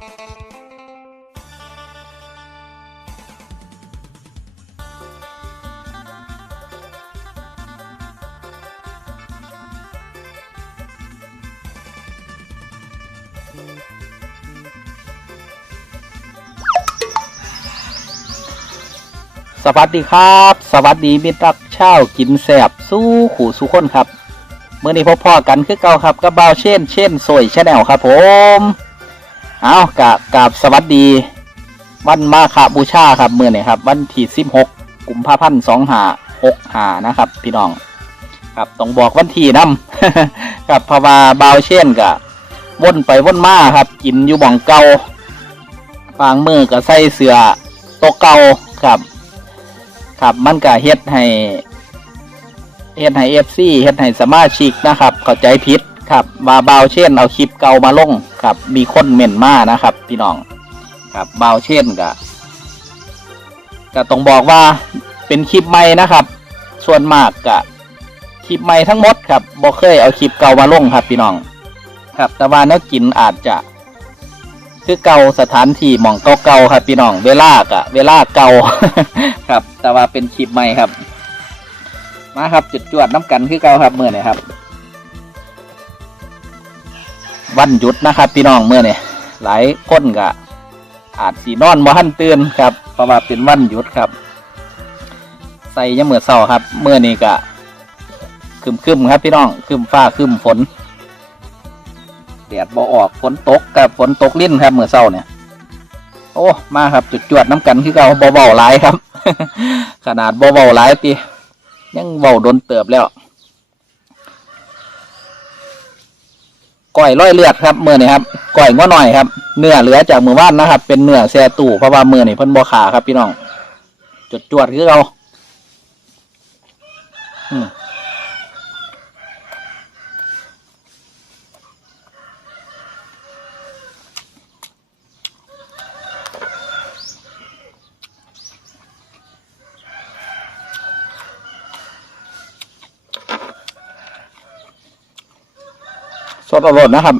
สวัสดีครับ สวัสดีมิตรักเช่าวกินแสบสู้ขู่สู้คนครับเมื่อนี้พบพ่อกันคือเก่าครับกับเบาเช่น เช่นสวยชาแนลครับผม เอากาบกราบสวัสดี วันมาคาบูชาครับเมื่อนี้ครับ วันที่สิบหกกุมภาพันธ์สองหาหกหานะครับ พี่น้อง ครับต้องบอกวันที่นำกับพาวาเบาวเช่นกะว่นไปว่นมาครับ กินอยู่บ่องเก่าบางมือก็ใส่เสือโตะเก่าครับ ครับมันก็เฮ็ดให้เฮ็ดให้เอฟซีเฮ็ดให้สมาชิกนะครับ เข้าใจผิด ครับว่าบาเช่น เอาคลิปเก่ามาลงครับ มีคนเม่นมานะครับ พี่น้องครับเบาเช่นก็ก็ต้องบอกว่าเป็นคลิปใหม่นะครับ ส่วนมากก็คลิปใหม่ทั้งหมดครับบ่เคยเอาคลิปเก่ามาลงครับ พี่น้อง ครับ แต่ว่านวกินอาจจะคือเก่าสถานที่หมองเก่าๆครับพี่น้อง เวลากะเวลาเก่าครับ แต่ว่าเป็นคลิปใหม่ครับ มาครับจุดจวดน้ำกันคือเก่าครับเมื่อเนี่ครับ วันหยุดนะครับ พี่น้องเมื่อเนี่ยหลายคนกะอาจสีนอนบ่ทันตื่นครับเพราะว่าเป็นวันหยุดครับ ใส่ยามเมื่อเช้าครับเมื่อนี้กะคึมคึมครับพี่น้องคึมฟ้าคึมฝนแดดบ่ออกฝนตกกับฝนตกลิ้นครับเมื่อเช้าเนี่ย โอ้มาครับจุดจวดน้ำกันคือเก่าเบาๆหลายครับ ขนาดเบาๆหลายตียังเบาโดนเติบแล้ว ก้อยร้อยเลือดครับเมื่อนี่ครับก้อยง้อหน่อยครับเนื้อเหลือจากมือว่านนะครับ เป็นเนื้อแซ่ตู่เพราะว่าเมื่อนี่เพิ่นบ่ขาครับ พี่น้องจดจวดคือเก่าอืม สดอร่อยนะครับ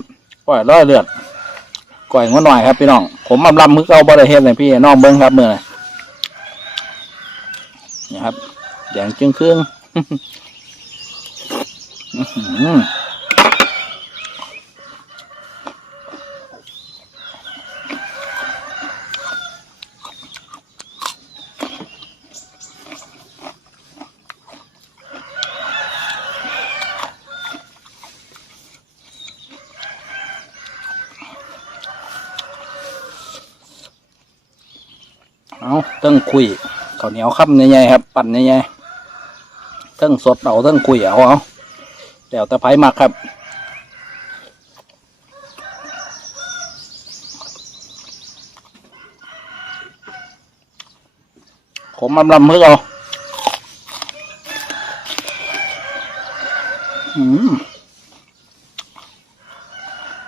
ก้อยร้อยเลือดก้อยงอหน่อยครับพี่น้อง ผมอำลำมือเอาบริเฮ็ดเลยพี่น้องเบิ้งครับเมื่อนี้นี่ครับแดงจึงครึ่งอื้อ้งคุยข้าวเหนียวคำใหญ่ๆครับ ปั่นใหญ่ๆเติ้งสดเอาเติ้งคุยเอาเอาเดี๋ยวตะไคร้มักครับผมอำลำมือเอาอืม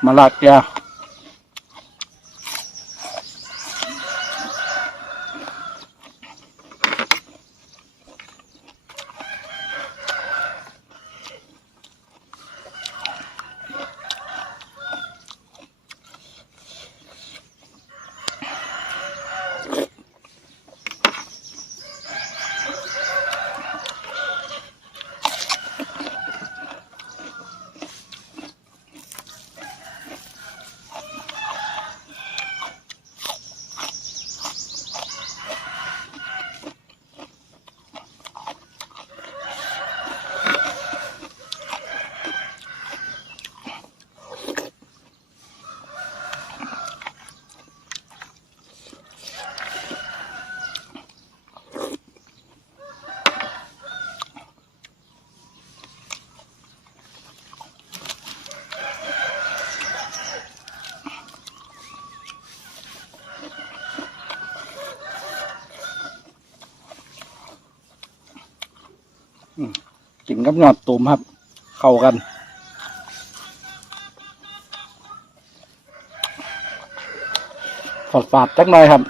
มาลักยา กับยอดตูมครับ เข้ากันฝาดฝาดๆจักหน่อยครับ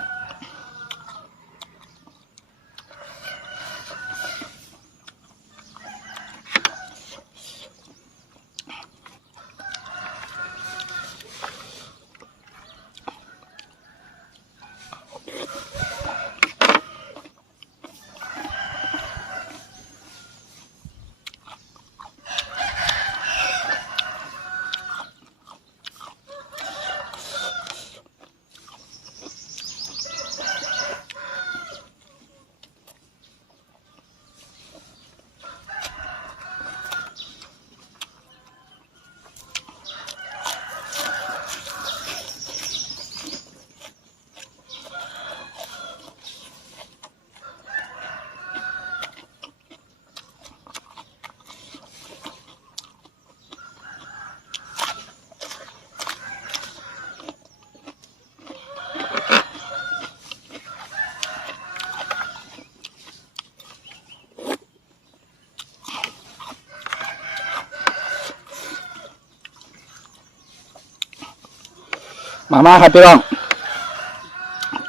มามาครับพี่น้อง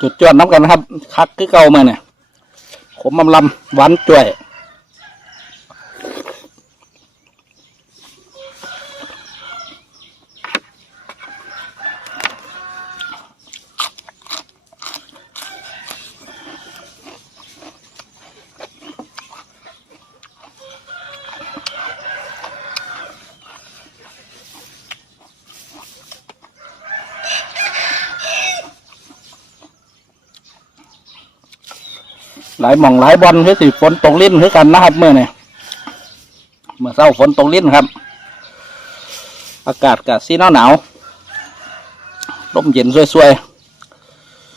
จุดจวนน้ำกันนะครับ คักคือเก่ามาเนี่ย ขมลำลำหวานจ่วย หลายหม่องหลายบอลคือสิฝนตกลิ้นคือกันนะครับเมื่อเนี่ยเมื่อเช้าฝนตกลิ้นครับ อากาศกับสีหนาวหนาวลมเย็นสวย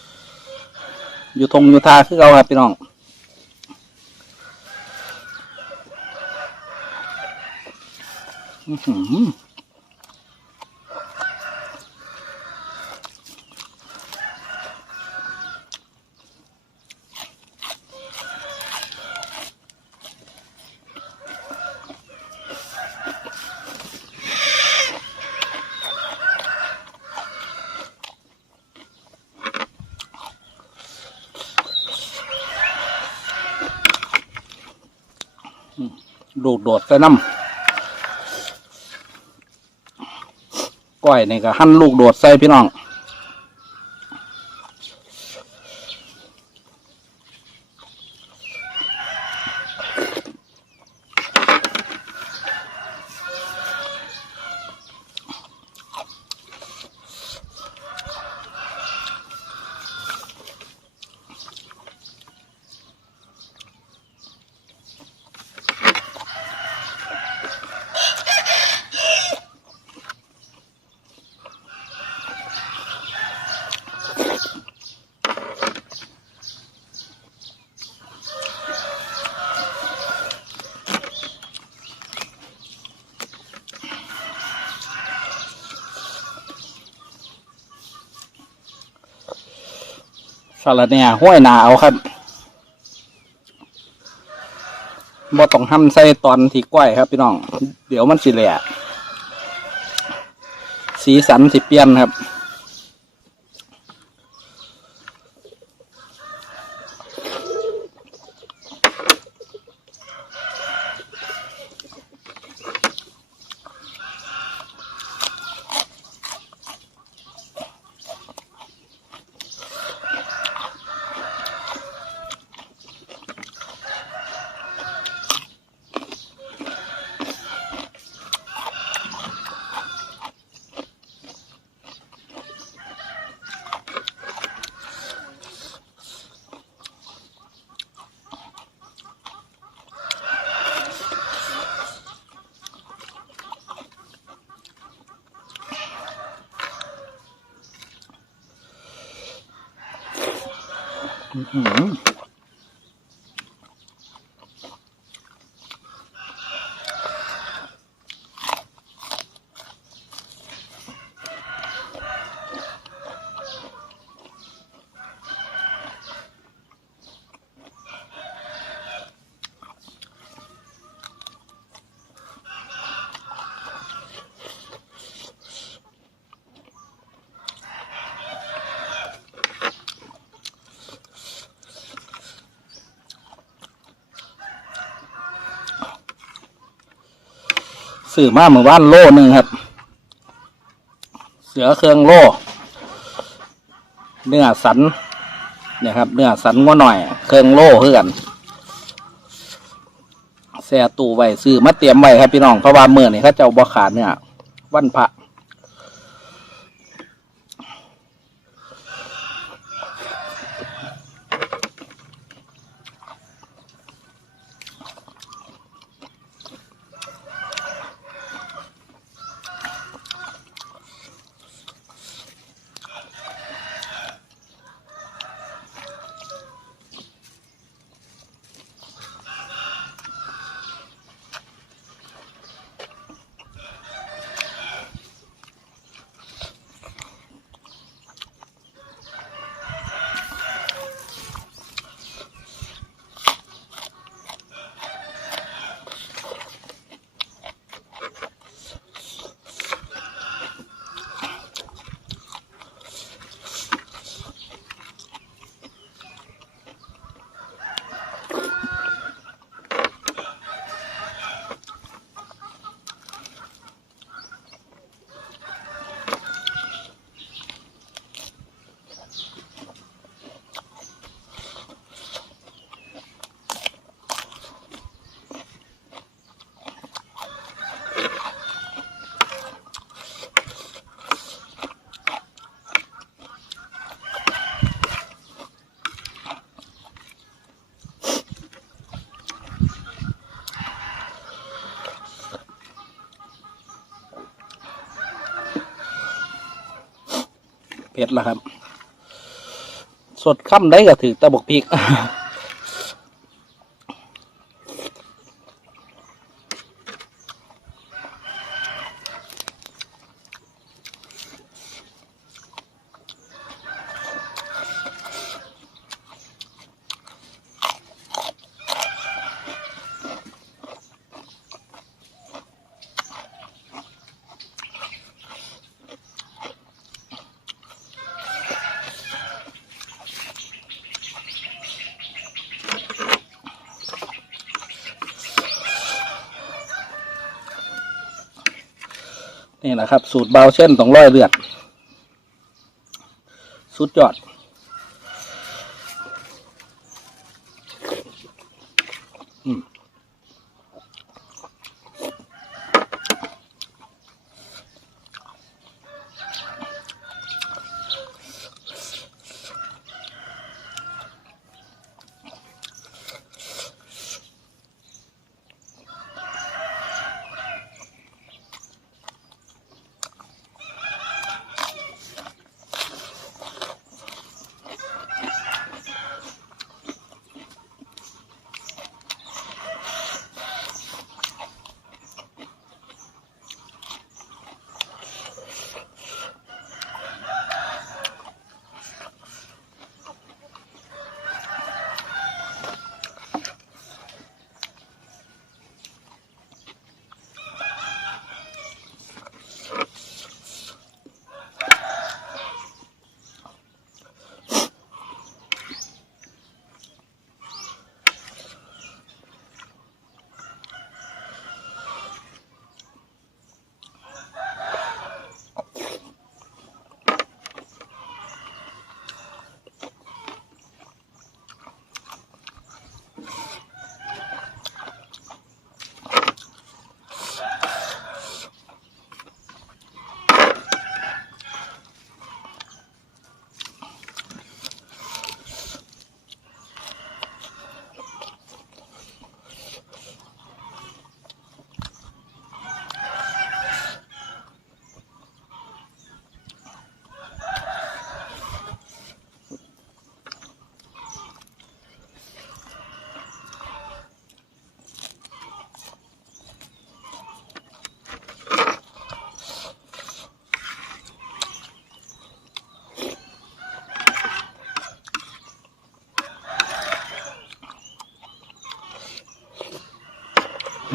ๆอยู่ทงอยู่ทาคือเราครับพี่น้องอือหือ ลูกโดดใส่น้ำก้อยนี่ก็หั่นลูกโดดใส่พี่น้อง สาระเนี่ยห้วยหนาเอาครับบ่ต้องห้ำใส่ตอนที่ก้อยครับพี่น้อง เดี๋ยวมันสิแหละสีสันสิเปลี่ยนครับ อื้ ซื้อมาเมื่อวานโลหนึ่งครับ เสือเครื่องโลเนื้อสันเนี่ยครับเนื้อสันงัวหน่อย เครื่องโล่เพื่อกันแซ่ตู้ไว้ซื้อมาเตรียมไว้ครับพี่น้องเพราะว่าเมื่อนี่เขาเจ้าบ่ขาดเนี่ยวันผา เผ็ดแล้วครับ สดค่ำได้ก็ถือตะบกพริก นี่แหละครับ สูตรเบาเช่นสองร้อยเลือด สุดยอด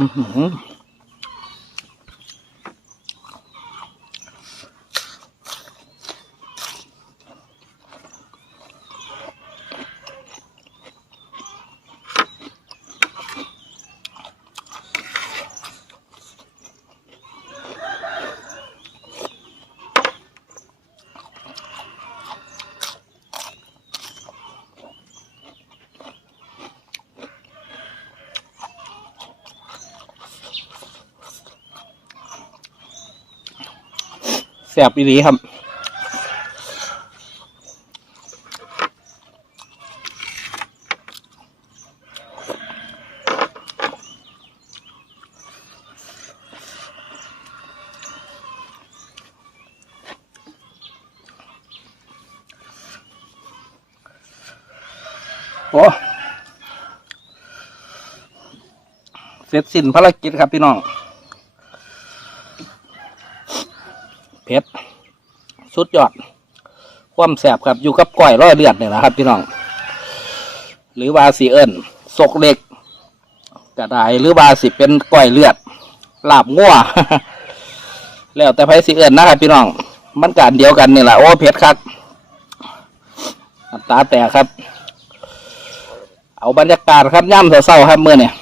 อื้ อหือแสบอีหลีครับโอ้เสร็จสิ้นภารกิจครับพี่น้อง เผ็ด สุดยอด ความแสบครับอยู่กับก้อยร้อยเลือดเนี่ยนะครับ พี่น้อง หรือว่าสีเอิญสกเล็กก็ไดหรือว่าสิเป็นก้อยเลือดลาบงัวแล้วแต่ไผสีเอิญนะครับพี่น้อง มันการเดียวกันนี่แหละโอ้เผ็ดครับตาแตกครับ เอาบรรยากาศครับย่ำเศร้าครับเมื่อเนี่ย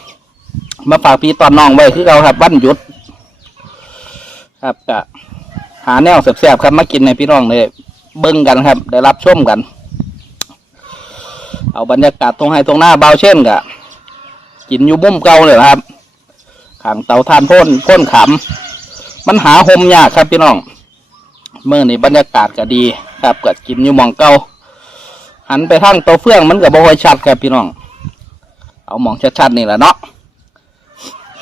มาฝากพี่ตอนน้องไว้คือเราครับวันหยุด ครับกะาแนวแซ่บๆครับมากินในพี่น้องเลยเบิ้งกันครับ ได้รับชมกัน เอาบรรยากาศตรงไห้ตรงหน้าเบาเช่นกะกินอยู่มุมเก่าเลยครับขางเตาทานพ่นพ่นขำมันหาหมยากครับพี่น้องเมื่อนี้บรรยากาศก็ดีครับก็กินอยู่มองเก่าหันไปทางเตาเฟื่องมันก็บ่ค่อยชัดครับพี่น้อง เอามองชัดๆนี่แหละเนาะ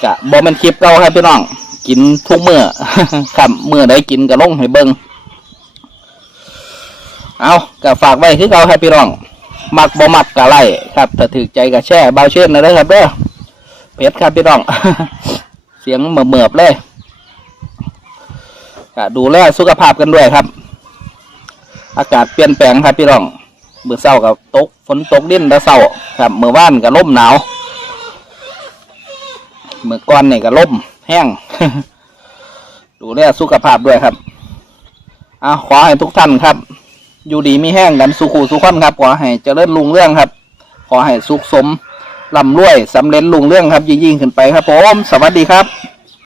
กะบ่เป็นคลิปเก่าครับพี่น้อง กินทุกเมื่อครับเมื่อใดกินก็ลงให้เบิงเอาก็ฝากไว้คือเก่าครับพี่น้อง มักบ่มักกะไล่ครับถ้าถือใจก็แช่เบาเช่นนะเด้อครับเด้อเพชรครับพี่น้อง เสียงเหมือบๆเลยก็ดูแลสุขภาพกันด้วยครับ อากาศเปลี่ยนแปลงครับพี่น้องเมื่อเช้ากับตกฝนตกดิ้นแตะเช้าครับเมื่อวานก็ล่มหนาวเมื่อก่อนนี่ก็ล่ม แห้ง ดูแลสุขภาพด้วยครับอาขอให้ทุกท่านครับ อยู่ดีมีแห้งกันสุขุสุขคนครับ ขอให้เจริญรุ่งเรื่องครับ ขอให้สุขสมลำรวยสำเร็จรุ่งเรื่องครับ ยิ่งขึ้นไปครับผม สวัสดีครับ